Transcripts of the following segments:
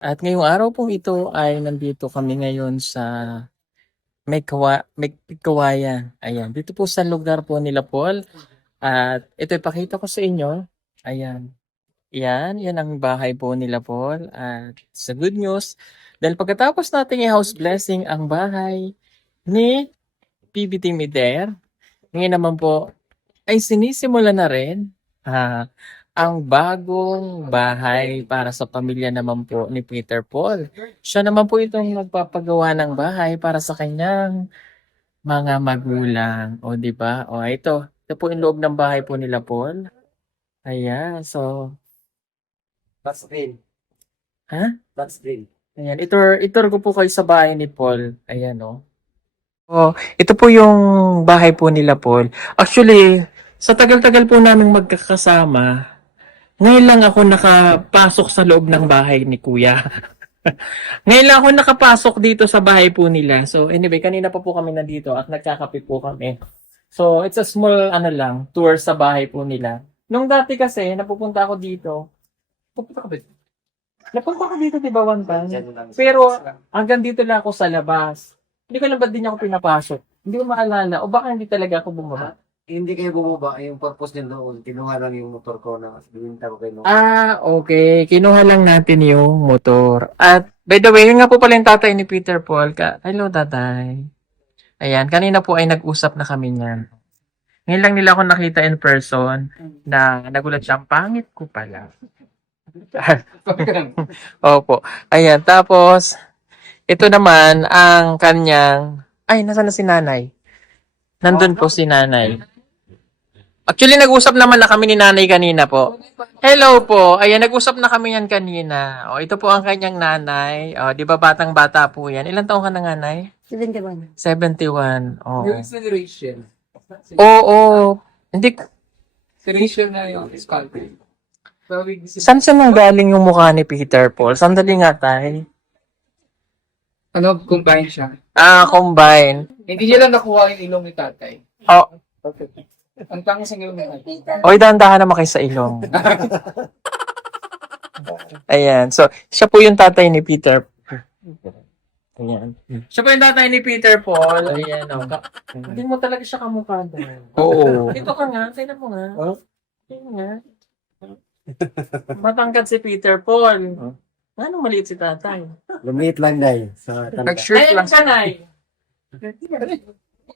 At ngayong araw pong ito ay nandito kami ngayon sa May Kawayan. Ayan, dito po sa lugar po nila Paul. At ito ipakita ko sa inyo. Ayan. Yan ang bahay po nila Paul. At sa good news, dahil pagkatapos nating i-house blessing ang bahay ni PBT Mider, ngayon naman po ay sinisimula na rin ah, ang bagong bahay para sa pamilya naman po ni Peter Paul. Siya naman po itong nagpapagawa ng bahay para sa kanyang mga magulang. O, di ba? O, ito. Ito po yung loob ng bahay po nila Paul. Ayan. So, Touch screen. ha? Touch screen. Ayan. Itur ko po kayo sa bahay ni Paul. Ayan, o. Oh, ito po yung bahay po nila Paul. Actually, sa tagal-tagal po namin magkakasama, ngayon lang ako nakapasok sa loob ng bahay ni Kuya. Ngayon lang ako nakapasok dito sa bahay po nila. So anyway, kanina pa po kami nandito at nagkakape po kami. So it's a small tour sa bahay po nila. Nung dati kasi, napupunta ako dito. Pupunta ka ba? Napunta ako dito, di ba, one time? Pero hanggang dito lang ako sa labas. Hindi ko lang ba't din ako pinapasok. Hindi ko maalala. O baka hindi talaga ako bumaba. Hindi kayo bumaba. Yung purpose niya doon, kinuha lang yung motor ko na bininta ko kayo. Okay. Kinuha lang natin yung motor. At, by the way, yun nga po pala yung tatay ni Peter Paul. Hello, tatay. Ayan, kanina po ay nag-usap na kami niyan. Ngayon lang nila ako nakita in person na nagulat siya. Ang pangit ko pala. Opo. Ayan, tapos, ito naman ang kanyang... Ay, nasaan na si nanay? Nandun po si nanay. Actually, nag-usap naman na kami ni nanay kanina po. Hello po. Ayan, nag-usap na kami yan kanina. O, ito po ang kanyang nanay. O, di ba batang-bata po yan? Ilan taong ka na, nanay? 71. 71. Oo. Yung si Rachel. Oo. Hindi. Si Rachel na yung sculptor. Saan siya nang galing yung mukha ni Peter Paul? Sandali nga, tay. Ano, combine siya. Combine. Hindi niya lang nakuha yung ilong ni tatay. Oh, Ang tangis ng ilong ni tatay. oy, dahan-dahan naman kayo sa ilong. Ayan. So, siya po yung tatay ni Peter. Ayan. Siya po yung tatay ni Peter Paul. Ayan, o. Hindi mo talaga siya kamukha doon. Oo. Dito ka nga. Tignan mo nga. Oh? Tignan nga. Matangkad si Peter Paul. Ano maliit si tatay? Lumiit lang dahil sa tanda. Nag-shirt lang. Ka, Nay.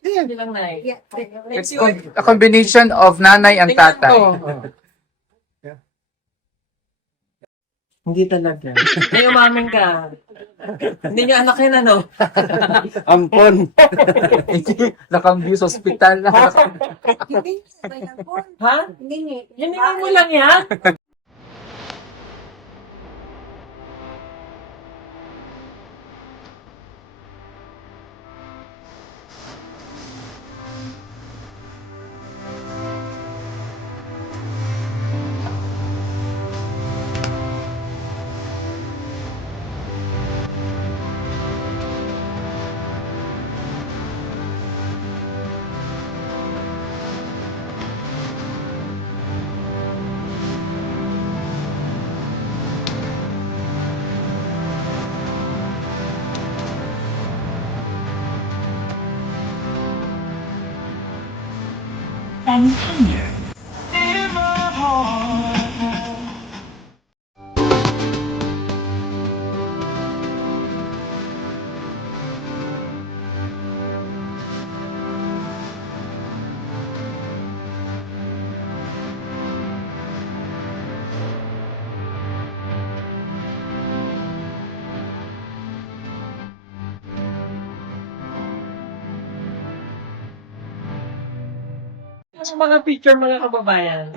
Hindi lang, Nay. Yeah. It's a combination of nanay and Tingnan tatay. ko. Hindi talaga. Ay, umamin ka. Hindi niya anak yan, ano? Ampon! Nakambyo sa ospital. Hindi, sabay lang po. Ha? Hindi, Yan mo lang yan? Ang mga picture, mga kababayan.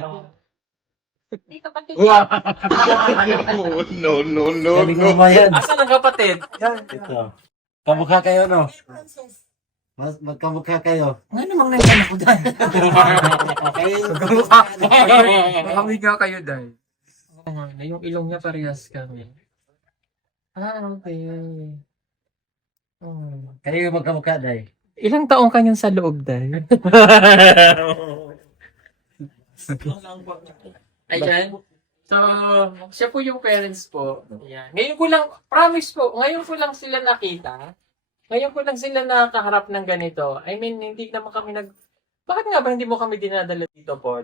Galing mo ba yan? Asan ang kapatid? Ito. Kamukha kayo, no? Magkamukha kayo. Nga namang nandiyan ako dahil. Kami nga kayo dahil. Yung ilong niya parehas kami. Okay. Kayo yung magkamukha dahil. Ilang taong ka niyan sa loob dahil? Ayan. So, siya po yung parents po. Yan. Ngayon ko lang, promise po, ngayon ko lang sila nakita. Ngayon ko lang sila nakaharap ng ganito. I mean, hindi naman kami Bakit nga ba hindi mo kami dinadala dito, Paul?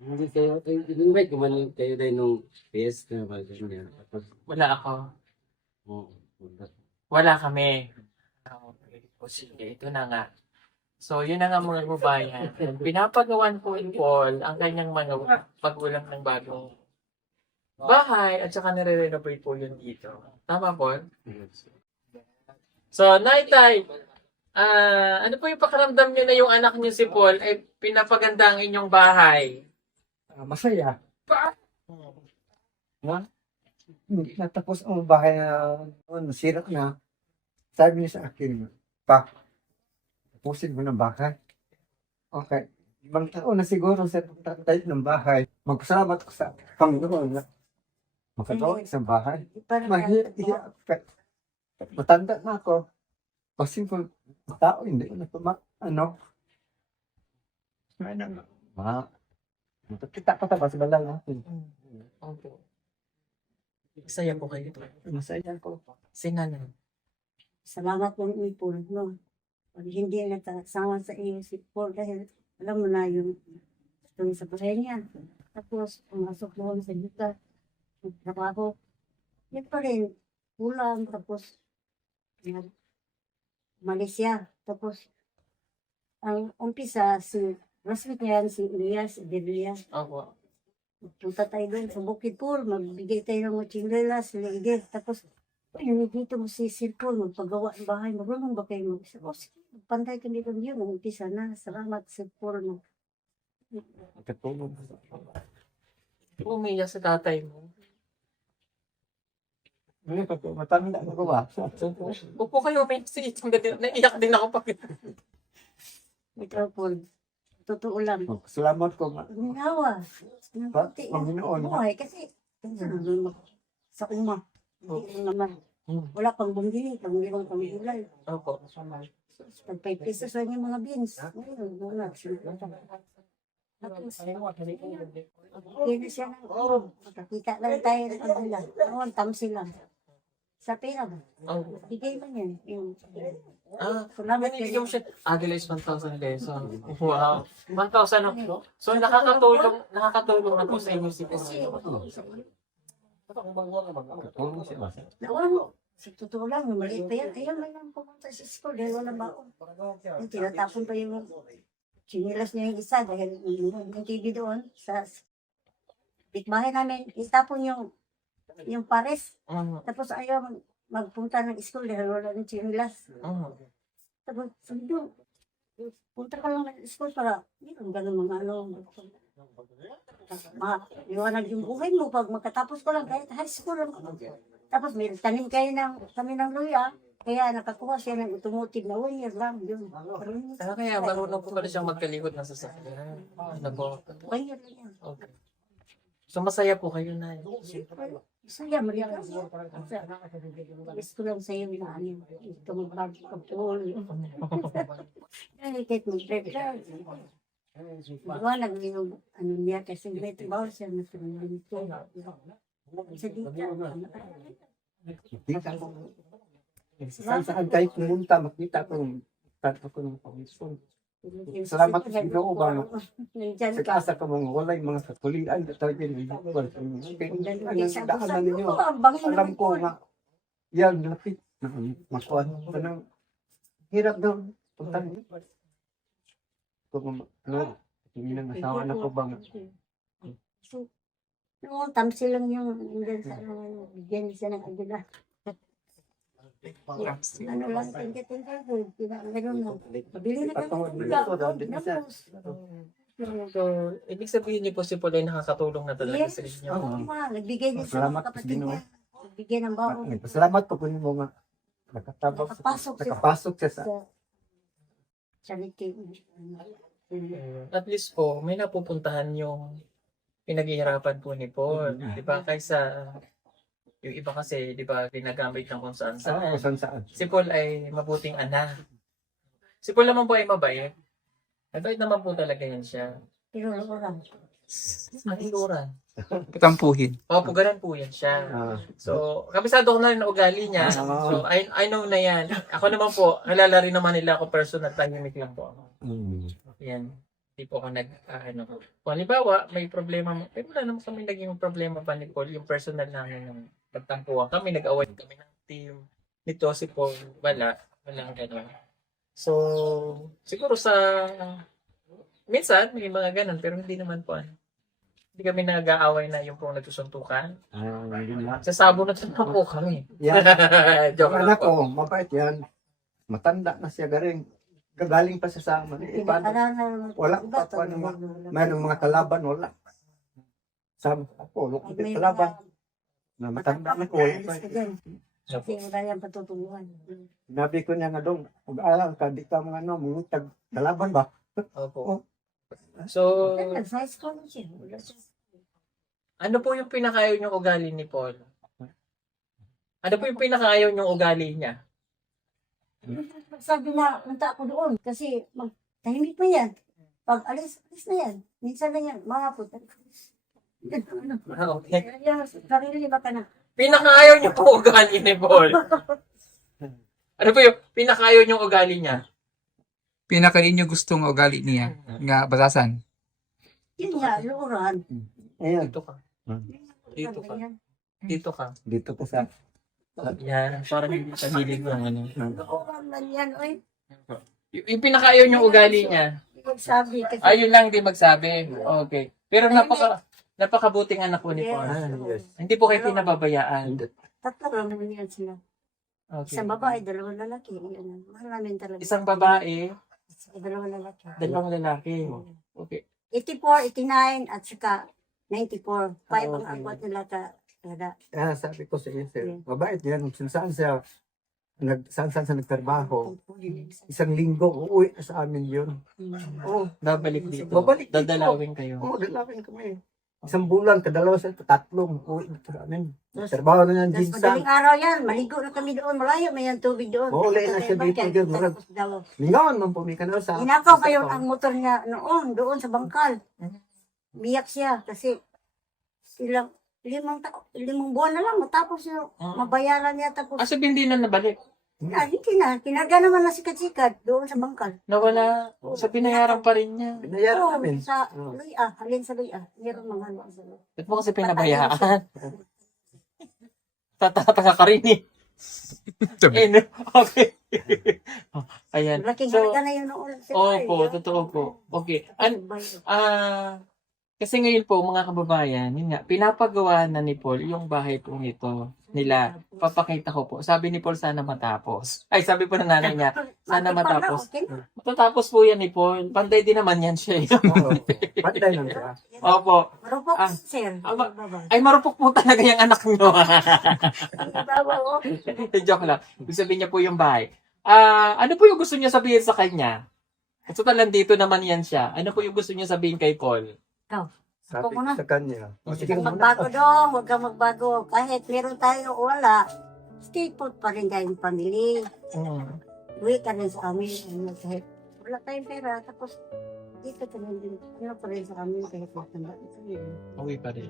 Hindi kayo, invite ko man kayo din nung PS na ba niya. Tapos, Wala ako. oh, Wala kami. Okay. O sige, ito na nga. So, yun na nga mga kababayan. Pinapagawan po ni Paul ang kanyang mga magulang ng bagong bahay at saka nire-renovate po yun dito. Tama, Paul? So, Nay-Tay, ano po yung pakiramdam niyo na yung anak niyo si Paul ay pinapaganda ang inyong bahay? Masaya. Natapos ang bahay na nasira na. Sabi niya sa akin, pa, tapusin mo ng bahay. Okay. Ibang taon na siguro sa pagtatayos ng bahay. Magpasalamat ko sa Panginoon na makagawa sa bahay. Mahirap. Matanda na ako. Kasi kung tao, hindi ko na kita pa sa balay natin. Opo. Masaya po kayo. Masaya ko. Sinanay. Salamat po ni Paul, no? Pag hindi natasama sa iyo si Paul dahil alam mo na yung tuloy sa bahay niya. Tapos, pumasok doon sa yuta. Trabaho. Yan pa rin. Kulang. Tapos, Malaysia. Tapos, ang umpisa, si Rasmitian, si Elias, Elias. Opo. Punta tayo doon sa Bukidpur, magbigay tayo ng chinelas, ligid. Tapos, ayun, dito mo si Sirpon, magpagawa ng bahay, marunong ba kayo mag-isa? O, sige, pantay ka dito yun, ang umpisa na. Salamat, Sirpon. Katulog. Umiyak sa tatay mo. Matanda na ko ba? Upo kayo, may naiyak din ako pag... Ito, Paul. Totoo lang. Salamat ko nga. Ginawa. Pa, Panginoon. Buhay, kasi, sa uma. Hindi naman. Wala pang bumili, pang pamilay. Opo. Pag 5 pesos lang yung mga beans. Ngayon, wala. Tapos, hindi na siya ng makakita lang tayo ng agula. Noon, tamsi lang. Sa pera ba? Bigay man yan. Salamat Binibigyan mo siya. Agila is 1,000 pesos. Wow. 1,000 ako. So, nakakatulong na po sa inyo si Paul. Katulong siya. Nawan, sa totoo lang, maliit pa yan. Ayaw man lang pumunta sa school dahil walang baon. Yung tinatapon pa yung chinilas niya yung isa dahil yung TV doon sa bitbahay namin, itapon yung pares. Tapos ayaw magpunta ng school dahil wala ng chinilas. Tapos sabi doon, punta ka lang ng school para, yun, ganun mga liwanag yung buhay mo pag magkatapos ko lang kahit high school lang. Tapos may tanim kami ng luya, kaya nakakuha siya ng automotive na 1 year lang yun. Kaya marunong po pala siyang magkalikot ng sasakyan. Ano po? 1 year lang yan. Okay. So masaya po kayo na. Saya, mariyak ako. Gusto lang sa'yo na ano, ito mag-bag ka po. Kahit mag-drive ka. Liwanag yung ano niya kasi may trabaho siya na tuloy dito. Sa dito. Saan tayo pumunta, makita ko ng tato ko ng Panginoon. Salamat sa Ginoo ba nga. Sa kasa ka mga walay mga katulian na tayo din. Daanan ninyo. Alam ko nga, yan, lapit. Makuha ng hirap daw. Puntan niyo. Kung hindi nang asawa na ko ba nga. Noon, tamsi lang yung bigyan siya ng agila. Ano lang, tingka-tingka ko. Gano'n lang. Pabili na kami. So, ibig sabihin niyo po si Paul ay nakakatulong na talaga sa Yes. inyo. Oo, nagbigay din sa mga kapatid niya. Nagbigay ng baon. Salamat po po mo nga. Nakapasok siya sa charity. At least po, may napupuntahan yung pinaghihirapan po ni Paul. Di ba? Kaysa yung iba kasi, di ba, ginagamit ng kung saan saan. saan. Si Paul ay mabuting anak. Si Paul naman po ay mabait. Mabait naman po talaga yan siya. Pero lang. Ang iluran. Patampuhin. Opo, ganun po yan siya. Ah, So, kabisado ko na rin ang ugali niya. So, I know na yan. Ako naman po, kilala rin naman nila ako personal, tahimik lang po ako. Yan. Hindi po ako kung halimbawa, may problema, pero wala naman kami naging problema pa ni Paul, yung personal namin ng pagtampuhan kami, nag-away kami ng team nito, si Paul, walang gano'n. So, siguro minsan, may mga ganun, pero hindi naman po, hindi kami nag-aaway na yung pong nagsusuntukan. yun lang. Sa sabo na po kami. Yan. Joke Ang lang anak po. ko, mabait yan. Matanda na siya galing. Gagaling pa sa sama. Paano? Wala pa pa mayroong mga kalaban, wala. Sama ako, lukot yung kalaban. Na matanda na ko, wala pa. Kasi wala yung patutunguhan. Sinabi ko niya nga dong, mag-aaral ka, di ka mga mungutag kalaban ba? Opo. So, Sa school siya. Wala siya. ano po yung pinakaayaw niyong ugali ni Paul? Ano po yung pinakaayaw niyong ugali niya? Sabi na, punta ako doon. Kasi tahimik na yan. Pag alis na yan. Minsan na yan. Mga puta. Okay. Kaya, sarili ba ka na? Pinakaayaw niyo po ugali ni Paul. Ano po yung pinakaayaw niyong ugali niya? Pinaka ninyo gustong ugali niya. Nga batasan. Yun nga, luuran. Ayan, Dito ka. Dito ka. Dito ka. dito ko sa... Yan. Parang hindi sa hilig ng ano. Luuran man yan, oy. Yung pinakaayaw niyong ugali niya. Magsabi kasi. Ayun lang di magsabi. Okay. Pero napakabuting anak po ni Paul. yes. Hindi po kayo pinababayaan. Tatlo lang naman yan sila. Okay. Isang babae, dalawang lalaki. Yan, mahal namin talaga. Isang babae, Dalawang lalaki. dalawang lalaki. Okay. 84, 89, at saka 94. 5 ang akwat nila ka. Ah, sabi ko sa iyo, sir, mabait yan. Kung saan siya, saan siya nagtrabaho. Isang linggo, uuwi na sa amin yun. Oo, Babalik dito. Babalik dito. Dadalawin kayo. oo, dalawin kami. Isang bulan, kadalawa sa tatlong, uuwi dito sa amin. Trabaho na yan, Tapos ginsang. madaling araw yan, maligo na kami doon. Malayo may yung tubig doon. Maulay na siya dito, dyan, marag. Tapos daw, Lingawan man po, may kanal sa... Hinakaw kayo ang motor niya noon, doon sa bangkal. Biyak siya kasi limang buwan na lang matapos yung mabayaran niya tapos. Ah, sabihin hindi na nabalik. Hindi na, kinarga naman na sikat-sikat doon sa bangkal. Nawala. Sa binayaran pa rin niya. Binayaran Oo, namin. sa Luya, halin sa Luya. Meron mga ano sa Luya. Ba't mo kasi pinabayaan? Tataka ka rin eh. Eh, no? Okay. Ayan. Laking So, halaga na yun noon. opo, totoo po. Okay. Kasi ngayon po, mga kababayan, yun nga, pinapagawa na ni Paul yung bahay po nito nila. Papakita ko po. Sabi ni Paul, sana matapos. Ay, sabi po ng nanay niya, sana matapos. Matatapos po yan ni Paul. Panday din naman yan siya. Oo, panday lang siya. Opo. Marupok, Ah, sir. ama- Ay, marupok po talaga yung anak nyo. Bawa, Joke lang. Ibig sabihin niya po yung bahay. Ano po yung gusto niya sabihin sa kanya? Kasi dito naman yan siya. Ano po yung gusto niya sabihin kay Paul? Sabi Ako muna. sa kanya. O, sige Huwag muna. magbago dong, huwag kang magbago. Kahit meron tayo o wala, stay put pa rin tayong family. Uwi ka rin sa amin. Kahit wala tayong pera, tapos dito ka rin din. Ano pa rin sa amin kahit matanda. Uwi pa rin.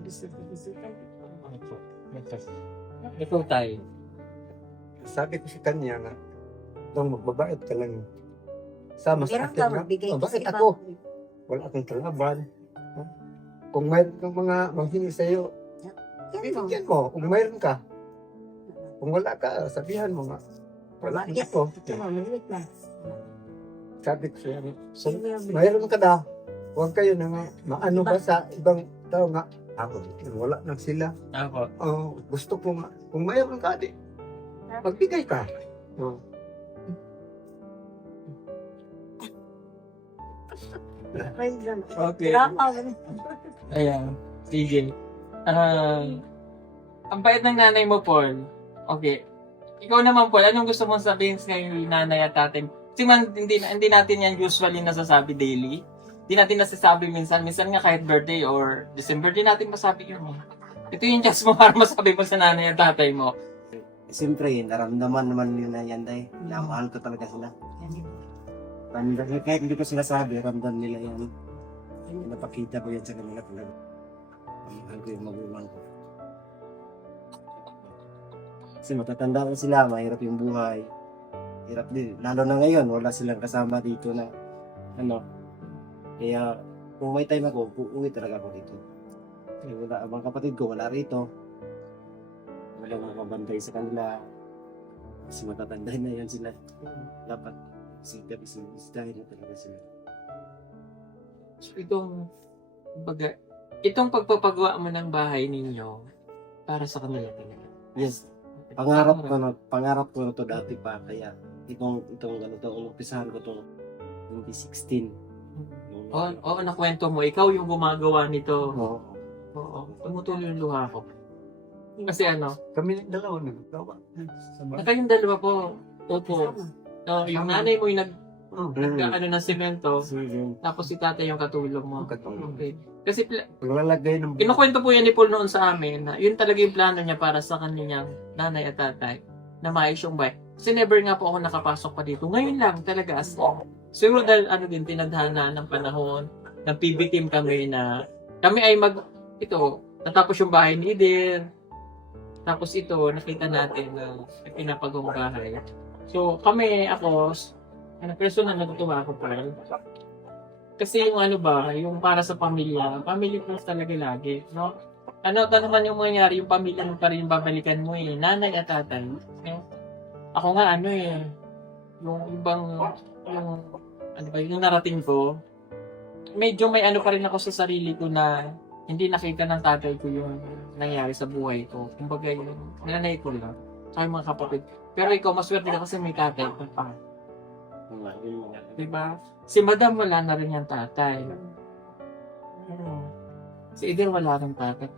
Ikaw tayo. Sabi ko sa kanya na, dong magbabait ka lang. Sama sa Meron akin ka, na. magbigay ka sa Mabait iba. ako. Wala akong kalaban. Kung mayroon kang mga manghingi sa'yo, Yan mo. bibigyan mo. Kung mayroon ka. Kung wala ka, sabihan mo nga. Wala Bakit? ako. Ito mo, maliit na. Sabi ko siya, so, mayroon ka daw. Huwag kayo na nga, maano ba sa ibang tao nga. Ako, wala na sila. Ako. Gusto ko nga, kung mayroon ka, di, magbigay ka. Oh. Okay. Drama. Ayan. Sige. Ang bait ng nanay mo, Paul. Okay. Ikaw naman, Paul, anong gusto mong sabihin sa yung nanay at tatay? Kasi hindi natin yan usually nasasabi daily. Hindi natin nasasabi minsan. Minsan nga kahit birthday or December, di natin masabi yun. Ito yung chance mo para masabi mo sa nanay at tatay mo. Siyempre, naramdaman naman nila yan, day. Mahal ko talaga sila. Kahit hindi ko sinasabi, ramdam nila yan. Napakita ko yan sa kanila talaga. Mahal ko yung magulang ko. Kasi matatanda na sila, mahirap yung buhay. Hirap din. Lalo na ngayon, wala silang kasama dito na ano. Kaya kung may time ako, uuwi talaga ako dito. Kasi wala, mga kapatid ko, wala rito. Wala mga kabantay sa kanila. Kasi matatanda na yan sila. Dapat isitahin na talaga sila. So, itong pagpapagawa mo ng bahay ninyo, para sa kanila talaga. Yes, pangarap ko na to dati pa. Kaya itong ganito, umpisahan ko to 2016. Oo, nakwento mo, ikaw yung gumagawa nito. Oo. Oo, tumutuloy yung luha ko. Kasi ano, Kami dalawa naggawa. kayong dalawa po, opo. Yung nanay mo yung Oh, nag-ano ng semento, Sige. tapos si tatay yung katulong mo. Katulong. Okay. Kasi paglalagay ng kinukwento po yan ni Paul noon sa amin na yun talaga yung plano niya para sa kanyang nanay at tatay na maayos yung bahay. Kasi never nga po ako nakapasok pa dito. Ngayon lang talaga as siguro dahil ano din, tinadhana ng panahon, ng PB team kami na kami ay natapos yung bahay ni Eden. Tapos ito, nakita natin na pinapagawang bahay. So ako, personal natutuwa ako pa. Kasi yung yung para sa pamilya, family first talaga lagi, no? Tanungan yung mangyari, yung pamilya mo pa rin babalikan mo nanay at tatay. No? Ako nga yung ibang, yung narating ko, medyo may pa rin ako sa sarili ko na hindi nakita ng tatay ko yung nangyari sa buhay ko. Kumbaga yung nanay ko lang, sa mga kapatid. Pero ikaw, maswerte ka kasi may tatay ka pa. Diba? Si Madam wala na rin yung tatay. Si Eder wala rin tatay.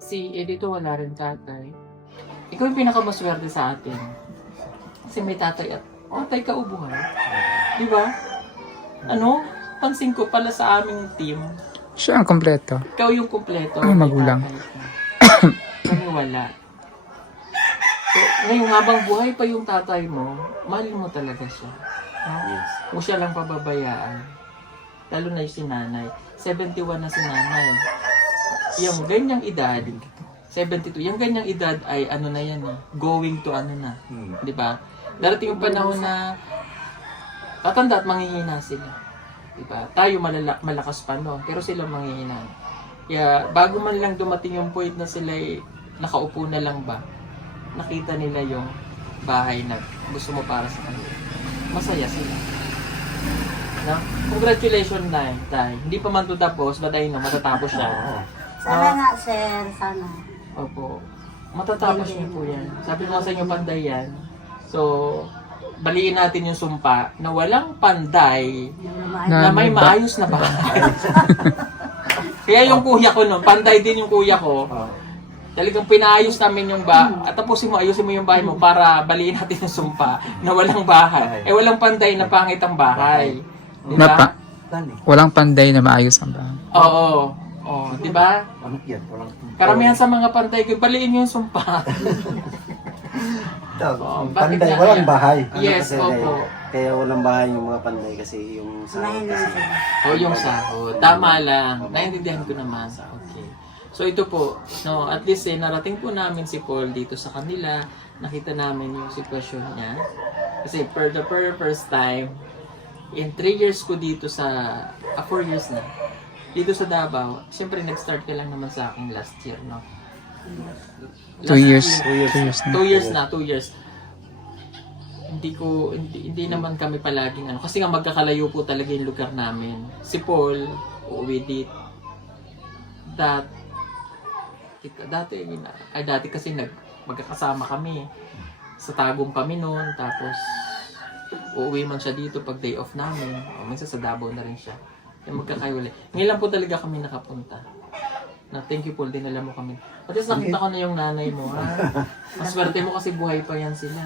Si Edito wala rin tatay. Ikaw yung pinakamaswerte sa atin. Kasi may tatay at tatay ka ubuhay. Diba? Pansin ko pala sa aming team, Siya ang kompleto. ikaw yung kumpleto. Ay, magulang. Kami wala. So, ngayon habang buhay pa yung tatay mo, mahalin mo talaga siya. Yes. Huwag siya lang pababayaan. Lalo na yung si nanay. 71 na si nanay. Yung ganyang edad, 72, yung ganyang edad ay going to di ba? Darating yung panahon na tatanda at manghihina sila. Di ba? Tayo malakas pa no, pero sila manghihina. Kaya bago man lang dumating yung point na sila nakaupo na lang ba, nakita nila yung bahay na gusto mo para sa kanila. Masaya sila. No? Congratulations, Nay. Hindi pa man to tapos, but matatapos siya. Sana nga, sir. Sana. Opo. Matatapos niyo po yan. Sabi ko nga sa inyo, panday yan. So, baliin natin yung sumpa na walang panday na may maayos na bahay. Kaya yung kuya ko nun, panday din yung kuya ko. Talagang pinaayos namin yung at ayusin mo yung bahay mo para baliin natin yung sumpa na walang bahay. Walang panday na pangit ang bahay. Diba? Walang panday na maayos ang bahay. Oo. Oh, di ba? Karamihan sa mga panday ko, baliin yung sumpa. Bakit Panday, nga walang kaya? bahay. Yes, opo. Kaya walang bahay yung mga panday kasi yung Kumain na sila. O yung sahod. Tama lang. Naintindihan ko naman. Okay. So ito po, no, at least narating po namin si Paul dito sa kanila. Nakita namin yung sitwasyon niya. Kasi for the first time, in 3 years ko dito sa, 4 years na, dito sa Davao, siyempre nag-start ka lang naman sa akin last year, no? 2 years. 2 years. Hindi naman kami palaging kasi nga magkakalayo po talaga yung lugar namin. Si Paul, uuwi dito. Dati kasi magkakasama kami. Sa Tagum kami noon, tapos uuwi man siya dito pag day off namin. O minsan sa Davao na rin siya. Kaya magkakaiwalay. Ngayon lang po talaga kami nakapunta. Thank you Paul, dinala mo kami. At least nakita ko na yung nanay mo, ha? Maswerte mo kasi buhay pa yan sila.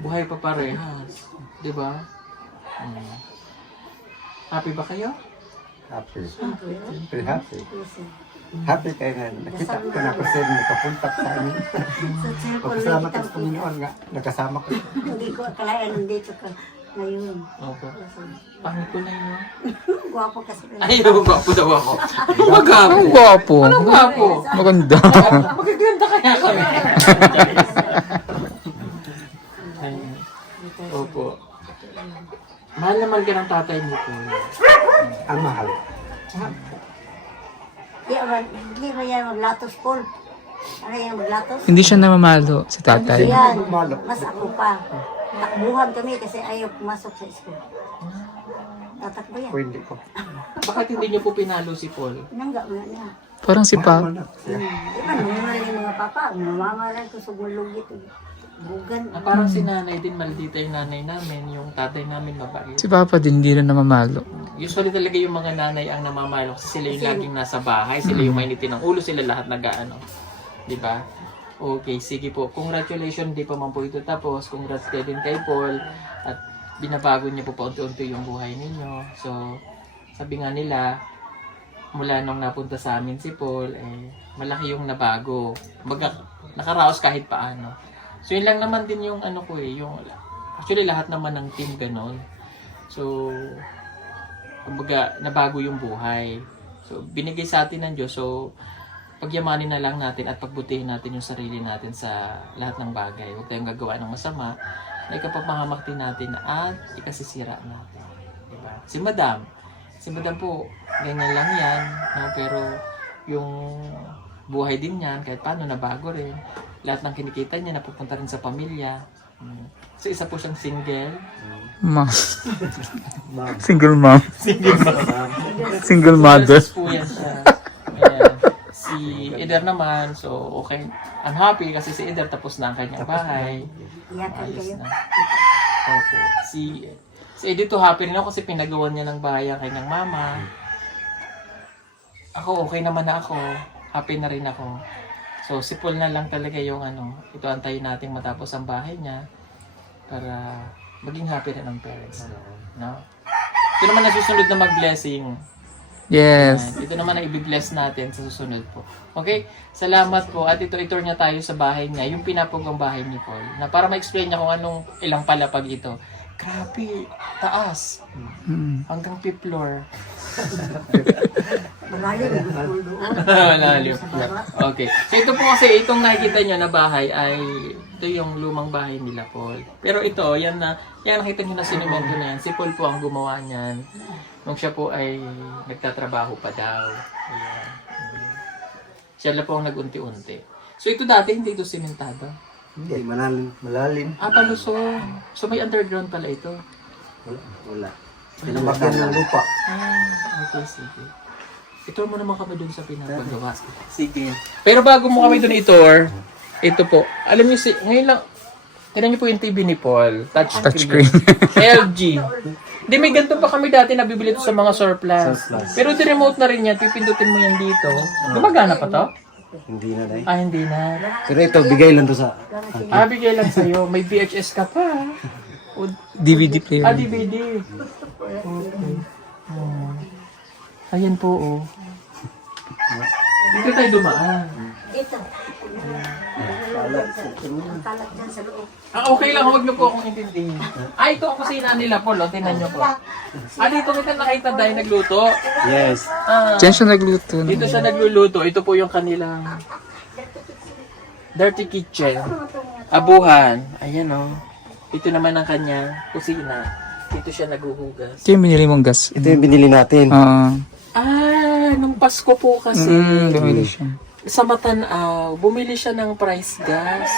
Buhay pa parehas. Diba? Happy ba kayo? Happy. Siyempre happy. Happy kayo na nakita ko na kasi nakapunta sa amin. Sa cellphone Pagkasama nakita ka sa Panginoon nga, nakasama ko. Hindi ko akalain nandito ka. Ngayon. Opo. Pangit ko na yun. Gwapo kasi. Ay, gwapo daw ako. Magapo. Ang gwapo. Anong gwapo? Maganda. Magaganda kaya kami. Ay, opo. Mahal naman ka ng tatay mo po. Ang mahal. Hindi ba yan maglatos, Paul? Ano yan maglatos? Hindi siya namamalo si tatay. Yan, mas ako pa. Takbuhan kami kasi ayaw pumasok sa school. Tatakbo yan. Pwede ko. Bakit hindi niyo po pinalo si Paul? Nangga mo na niya. Parang si Pa. Di ba, nangyari yung mga papa, mamamalan ko sa bulugit. Bugan. Parang si nanay din, maldita yung nanay namin, yung tatay namin mabait. Si Papa din hindi rin namamalo. Usually talaga yung mga nanay ang namamalo kasi sila yung laging nasa bahay, sila yung mainitin ng ulo, sila lahat nag-ano. Di ba? Okay, sige po. Congratulations, di pa man po ito tapos. Congrats kayo din kay Paul. At binabago niya po paunti-unti yung buhay ninyo. So, sabi nga nila, mula nung napunta sa amin si Paul, malaki yung nabago. Nakaraos kahit paano. So, yun lang naman din yung ano ko yung, actually lahat naman ng team ganon. So, kumbaga, nabago yung buhay. So, binigay sa atin ng Diyos. So, pagyamanin na lang natin at pagbutihin natin yung sarili natin sa lahat ng bagay. Huwag tayong gagawa ng masama na ikapagpahamak din natin at ikasisira natin. Diba? Si Madam po, ganyan lang yan. No? Pero yung buhay din yan, kahit paano, nabago rin. Lahat ng kinikita niya, napupunta rin sa pamilya. So, isa po siyang single. Mom. Single mom. Single mother. Girls po yan siya. Ayan. Si Eder naman, so okay. I'm happy kasi si Eder tapos na ang kanyang bahay. Iyakan Ayos kayo. na. Opo. Si Edito happy rin ako kasi pinagawan niya ng bahay ang kanyang mama. Ako okay naman na ako. Happy na rin ako. So si Paul na lang talaga yung ito antayin natin matapos ang bahay niya para maging happy rin ang parents. No? Ito naman na susunod na mag-blessing. Yes. Ito naman ang i-bless natin sa susunod po. Okay? Salamat po. At ito, i-tour niya tayo sa bahay niya. Yung pinapugang bahay ni Paul. Na para ma-explain niya kung anong ilang palapag ito. Grabe. Taas. Hanggang 5th floor. Malalim. Malalim. Okay. So ito po kasi, itong nakikita nyo na bahay ay ito yung lumang bahay nila Paul. Pero ito, yan nakita nyo na sinimento na yan. Si Paul po ang gumawa niyan. Nung siya po ay nagtatrabaho pa daw. Ayan. Siya lang po ang nag-unti-unti. So ito dati, hindi ito simentado. Hindi, malalim. Palusong. So may underground pala ito. Wala. Tinambakan ng lupa. Okay, sige. Ito mo naman kami dun sa pinapagawa. Sige. Pero bago mo kami dun i-tour, ito po. Alam niyo, ngayon lang, tignan niyo po yung TV ni Paul. Touchscreen. LG. Di may ganito pa kami dati nabibili ito sa mga surplus. Pero di-remote na rin yan. Pipindutin mo yan dito. Gumagana pa to? Hindi na dahil. Hindi na. Pero ito, bigay lang to sa... Bigay lang sa'yo. May VHS ka pa. O, DVD player. DVD. Okay. Ayan po, oh. Dito tayo dumaan. Dito. Ang kalat dyan sa loob. Okay lang, huwag niyo po akong intindihin. Ito ang kusina nila, Paul. O, tingnan niyo po. Dito kita nakita dahil nagluto. Yes. Diyan siya nagluto. Dito siya nagluluto. Ito po yung kanilang dirty kitchen. Abuhan. Ayan, oh. Ito naman ang kanyang kusina. Dito siya naghuhugas. Ito yung binili mong gas. Ito yung binili natin. Nung Pasko po kasi. Bumili siya. Sa Matanaw, bumili siya ng price gas.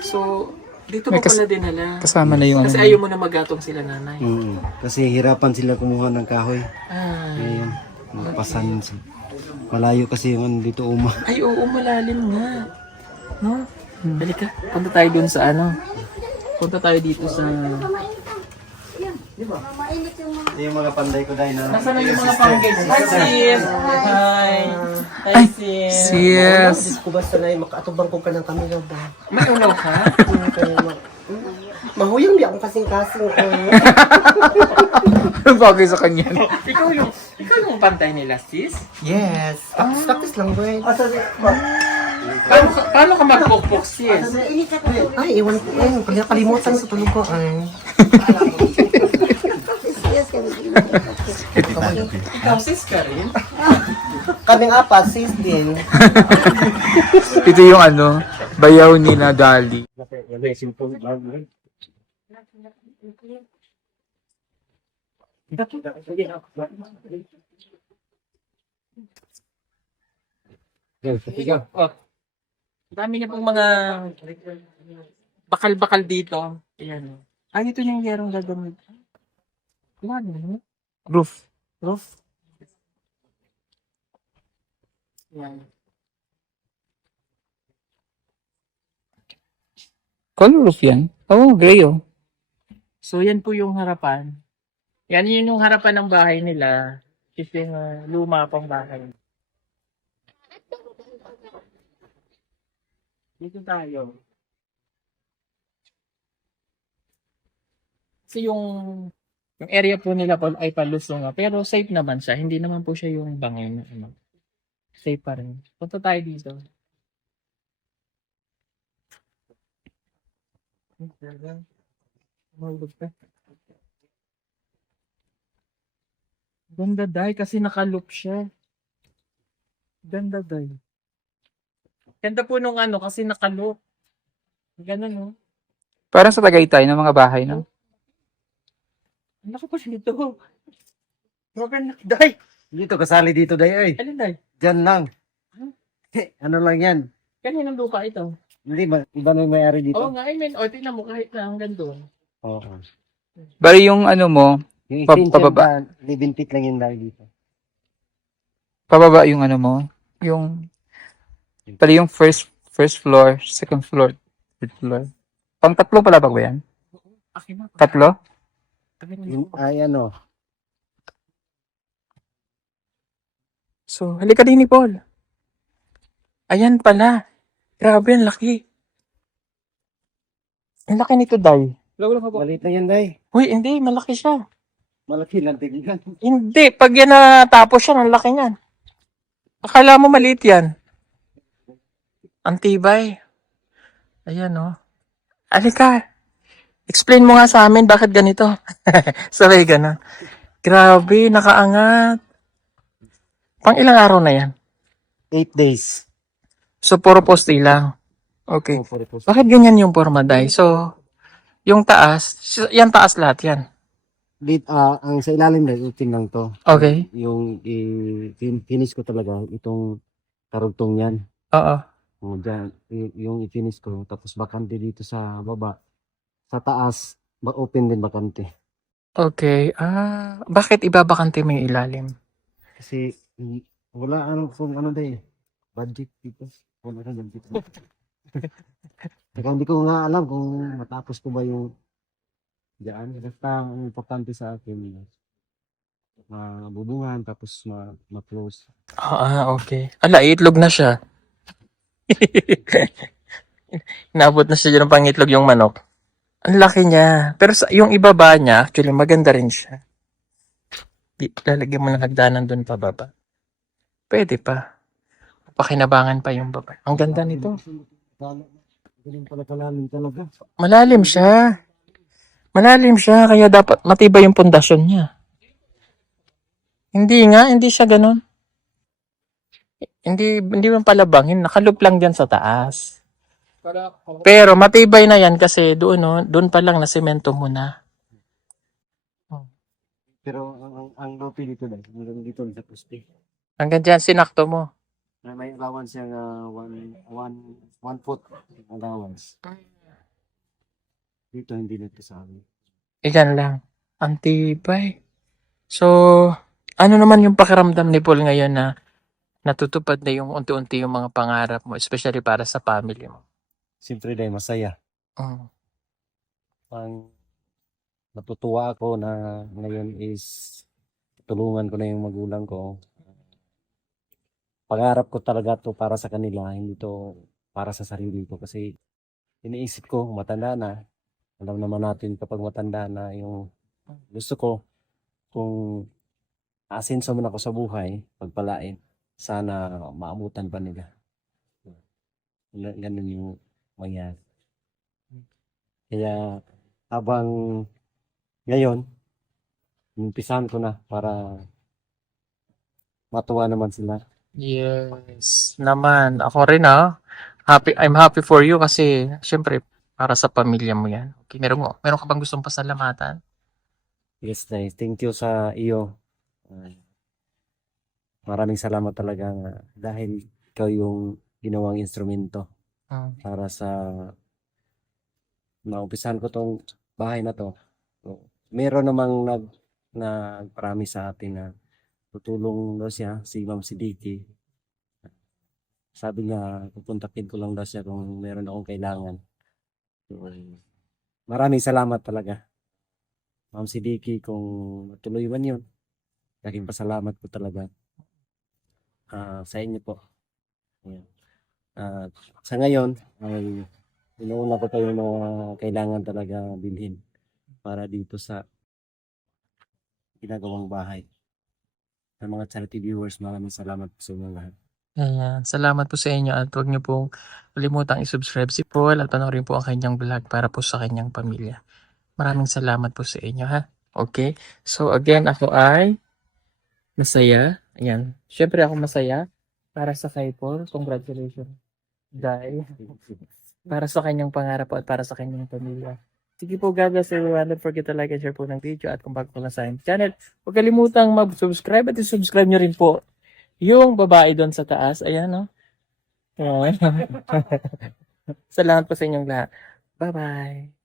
So, dito mo May pala dinala. Kasama na yung Kasi ayaw mo na magatong sila nanay. Kasi hirapan sila kumuha ng kahoy. Ayan. Pasan. Malayo kasi yung dito Ay, oo, malalim nga. No? Halika, punta tayo dun sa Punta tayo dito sa... Mainit yung mga... Ito yung mga panday ko dahil na... Nasaan na yung mga panggay? Hi, sis! Hi! Hi, sis! Yes. Ko basta na yung makaatubang ko ka ng kamera ba? May unaw ka? Mahuyang di ako kasing-kasing. Bagay sa kanya. ikaw yung pantay nila, sis? Yes. Tapos lang ba eh. Paano ka magpukpok, sis? Mainit ako. Ay, iwan ko. Ay, kalimutan sa tulog ko. Ay. sis ka rin? Kaming apat, 16. Ito yung ano, bayaw ni na Dali. Wala yung simple bag. Oh. Dami niya pong mga bakal-bakal dito. Ayan. Ay, ito yung yerong gagamit. Ano? Roof. Roof. Ayan. Color roof yan? Oo, gray oh. So, yan po yung harapan. Yan yun yung harapan ng bahay nila. Kasi yung luma pang bahay. Dito tayo. Kasi yung area po nila po ay palusong nga. Pero safe naman siya. Hindi naman po siya yung bangin. Ano. Safe pa rin. Punta tayo dito. Ganda dahil kasi nakaloop siya. Ganda dahil. Ganda po nung ano kasi nakaloop. Ganun no. Parang sa Tagaytay ng mga bahay, no? Ang laki pa dito. Maganda dahil. Dito, kasali dito, day. Ay, Alin dahil? dyan lang. Ano lang yan? Kaninang lupa ito? Hindi ba? Iba na yung may-ari dito? Oo nga, I mean, o tingnan mo kahit na hanggang doon. Oo. Bali yung ano mo, Yung Pababa. 11 feet lang yun dahil dito. pababa yung ano mo, yung, bali yung first floor, second floor, third floor. Pang tatlo pala ba yan? Akin na. Tatlo? Ay, ano. So, halika din ni Paul. Ayan pala. Grabe, ang laki. Ang laki nito, Day. Maliit lang yan, day. Uy, hindi, malaki siya. Malaki lang tignan. Hindi, pag yan natapos siya, ang laki niyan. Akala mo maliit yan. Ang tibay. Ayan, oh. Halika. Explain mo nga sa amin bakit ganito. Sabay ganon. Grabe, nakaangat. Pang ilang araw na yan? 8 days. So, puro poste lang. Okay. Oh, for it. Bakit ganyan yung forma, Day? So, yung taas, yan taas lahat yan. Ang sa ilalim na uting lang to. Okay. Yung finish ko talaga itong karugtong yan. Oo. Dyan, yung i-finish ko tapos bakante dito sa baba. Sa taas, open din bakante. Okay. Bakit ibabakante mo yung ilalim? Kasi wala kung ano day. Budget dito. Wala na dito. Kaya hindi ko nga alam kung matapos ko ba yung diyan. Basta ang importante sa akin mabubungan tapos ma-close. Okay. Ala, itlog na siya. Naabot na siya ng pangitlog yung manok. Ang laki niya. Pero yung ibaba niya, actually maganda rin siya. Lalagyan mo ng hagdanan doon pababa. Pwede pa. Pakinabangan pa yung baba. Ang ganda nito. Ganun pala kalalim talaga. Malalim siya. Malalim siya, kaya dapat matibay yung pundasyon niya. Hindi siya ganun. Hindi mo palabangin, nakaloop lang diyan sa taas. Pero matibay na yan kasi doon pa lang na semento muna. Pero ang lopi dito dahil hanggang dito sa poste. Hanggang dyan, sinakto mo. May allowance yung 1 foot allowance. Dito hindi nito sa amin. Iyan lang. Antibay. So, ano naman yung pakiramdam ni Paul ngayon na natutupad na yung unti-unti yung mga pangarap mo, especially para sa family mo? Siyempre dahil masaya. Mm. Natutuwa ako na ngayon is tulungan ko na yung magulang ko. Pangarap ko talaga to para sa kanila, hindi to para sa sarili ko kasi iniisip ko matanda na. Alam naman natin kapag matanda na yung gusto ko kung asenso man ako sa buhay, pagpalain, sana maabutan pa nila. Ganun yung mangyari. Kaya habang ngayon, umpisahan ko na para matuwa naman sila. Yes, naman. Ako rin I'm happy for you kasi syempre para sa pamilya mo 'yan. Okay, meron ka bang gustong pasalamatan? Yes, nice. Thank you sa iyo. Maraming salamat talaga dahil ikaw yung ginawang instrumento Mm. para sa maumpisahan ko tong bahay na to. So, meron namang nag-promise sa atin na tutulong daw siya, si Ma'am Sidiki. Sabi niya, pupuntakin ko lang daw siya kung meron akong kailangan. So, maraming salamat talaga. Ma'am Sidiki, kung matuloy man yun, laking pasalamat ko talaga sa inyo po. Ayan. Sa ngayon, ay inuuna ko pa yung mga kailangan talaga bilhin para dito sa ginagawang bahay. Sa mga charity viewers, maraming salamat po sa inyo lahat. Ayan, salamat po sa inyo at huwag niyo pong kalimutang i-subscribe si Paul at panoorin po ang kanyang vlog para po sa kanyang pamilya. Maraming salamat po sa inyo ha. Okay? So again, ako ay masaya. Ayan. Syempre ako masaya para sa kay Paul. Congratulations. Dahil para sa kanyang pangarap po at para sa kanyang pamilya. Sige po, God bless everyone. Don't forget to like and share po ng video at kung bago po lang sa aking channel, huwag kalimutang mag-subscribe at i-subscribe nyo rin po yung babae doon sa taas. Ayan, no? Salamat po sa inyong lahat. Bye-bye.